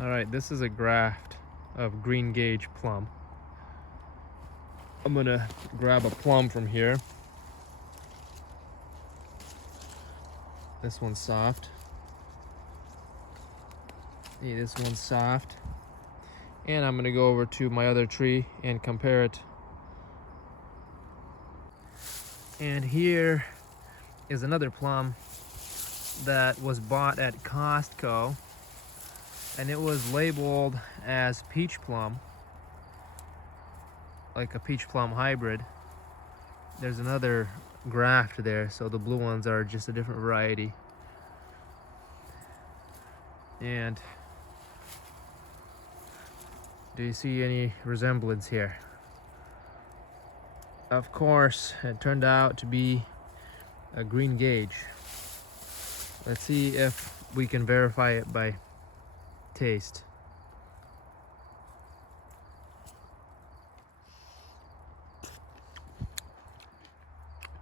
All right, this is a graft of green Gage plum. I'm gonna grab a plum from here. This one's soft. Yeah, this one's soft. And I'm gonna go over to my other tree and compare it. And here is another plum that was bought at Costco, and it was labeled as peach plum, like a peach plum hybrid. There's another graft there, so the blue ones are just a different variety. And do you see any resemblance here? Of course, it turned out to be a green Gage. Let's see if we can verify it by taste.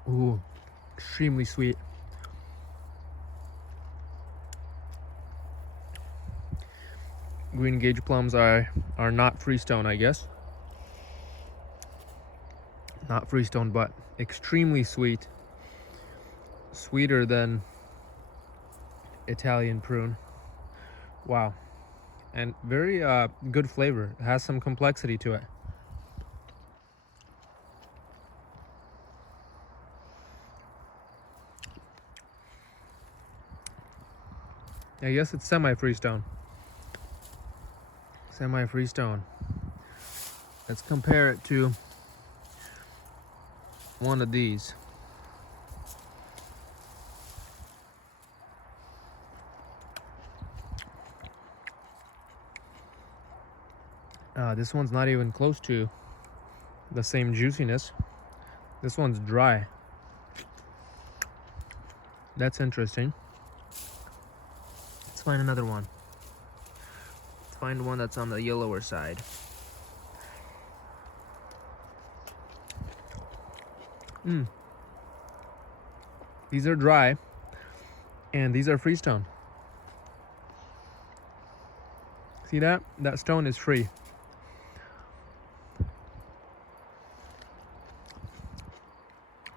Ooh, extremely sweet. Green Gage plums are not freestone, I guess. Not freestone, but extremely sweet. Sweeter than Italian prune. Wow. And very good flavor. It has some complexity to it. I guess it's semi-freestone. Semi-freestone. Let's compare it to one of these. This one's not even close to the same juiciness. This one's dry. That's interesting. Let's find another one. Let's find one that's on the yellower side. These are dry, and these are freestone. See that? That stone is free.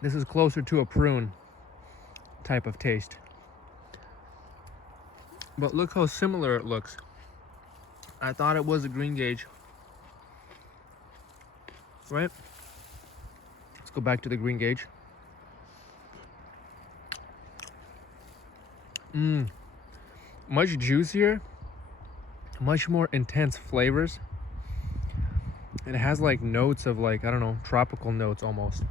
This is closer to a prune type of taste. But look how similar it looks. I thought it was a green Gage. Right? Let's go back to the green Gage. Much juicier, much more intense flavors. It has like notes of like, I don't know, tropical notes almost.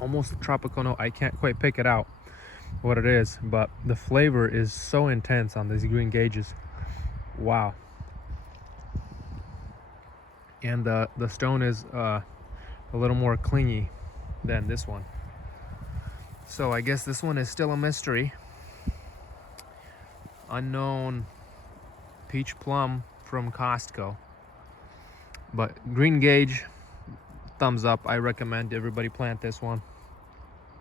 Almost a tropical note. I can't quite pick it out what it is, but the flavor is so intense on these green Gages. Wow. And the stone is a little more clingy than this one. So I guess this one is still a mystery. Unknown peach plum from Costco. But green Gage, thumbs up. I recommend everybody plant this one.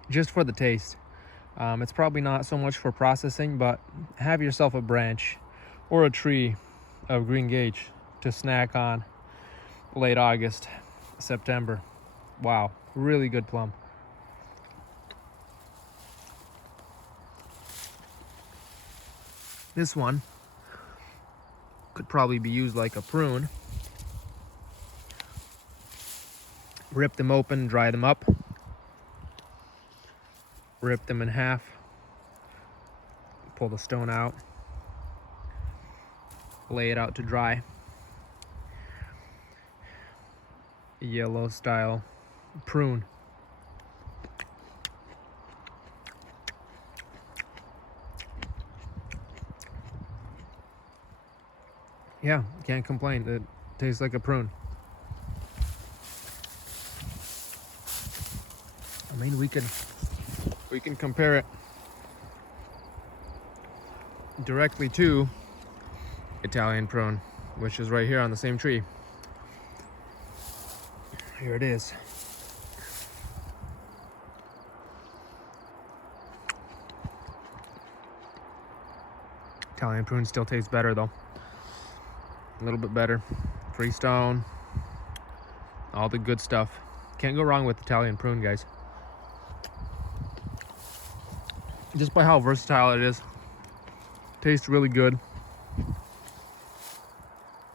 Just for the taste. It's probably not so much for processing, but have yourself a branch or a tree of green Gage to snack on late August, September. Wow, really good plum. This one could probably be used like a prune. Rip them open, dry them up. Rip them in half. Pull the stone out. Lay it out to dry. Yellow style prune. Yeah, can't complain. It tastes like a prune. I mean, we can compare it directly to Italian prune, which is right here on the same tree. Here it is. Italian prune still tastes better though. A little bit better. Freestone. All the good stuff. Can't go wrong with Italian prune, guys. Just by how versatile it is. Tastes really good.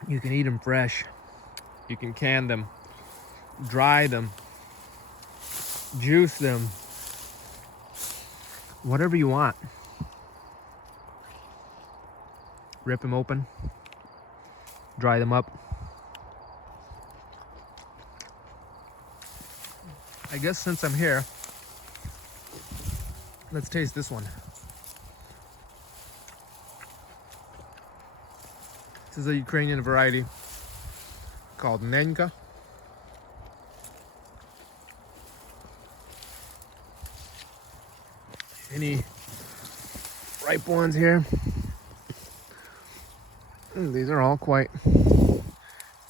You can eat them fresh. You can can them, dry them, juice them, whatever you want. Rip them open, dry them up. I guess since I'm here, let's taste this one. This is a Ukrainian variety called Nenka. Any ripe ones here? These are all quite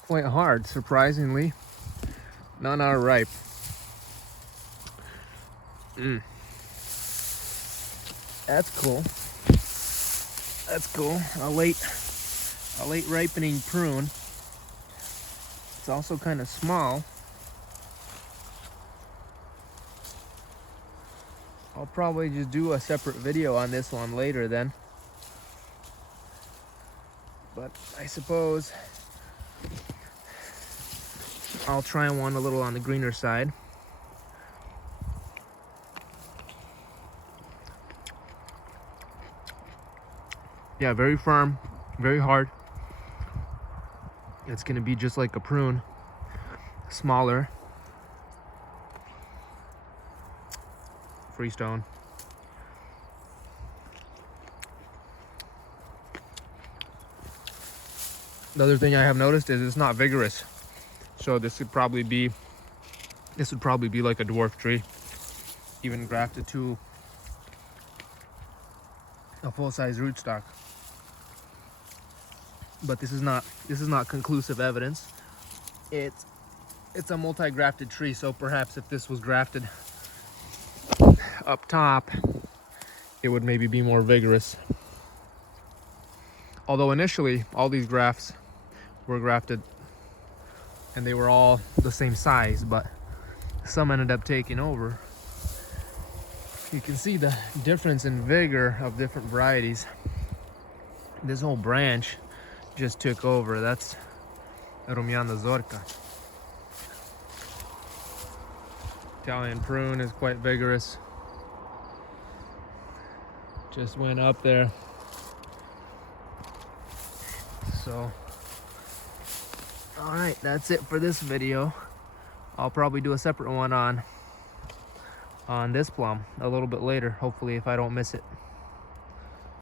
hard, surprisingly. None are ripe. That's cool. That's cool. A late ripening prune. It's also kind of small. I'll probably just do a separate video on this one later then. But I suppose I'll try one a little on the greener side. Yeah, very firm, very hard. It's gonna be just like a prune, smaller. Freestone. The other thing I have noticed is it's not vigorous. So this would probably be like a dwarf tree, even grafted to a full-size rootstock. But this is not conclusive evidence. It's a multi-grafted tree, so perhaps if this was grafted up top, it would maybe be more vigorous. Although initially all these grafts were grafted and they were all the same size, but some ended up taking over. You can see the difference in vigor of different varieties. This whole branch just took over. That's Rumiana Zorka. Italian prune is quite vigorous. Just went up there. So, all right, that's it for this video. I'll probably do a separate one on this plum a little bit later, hopefully, if I don't miss it.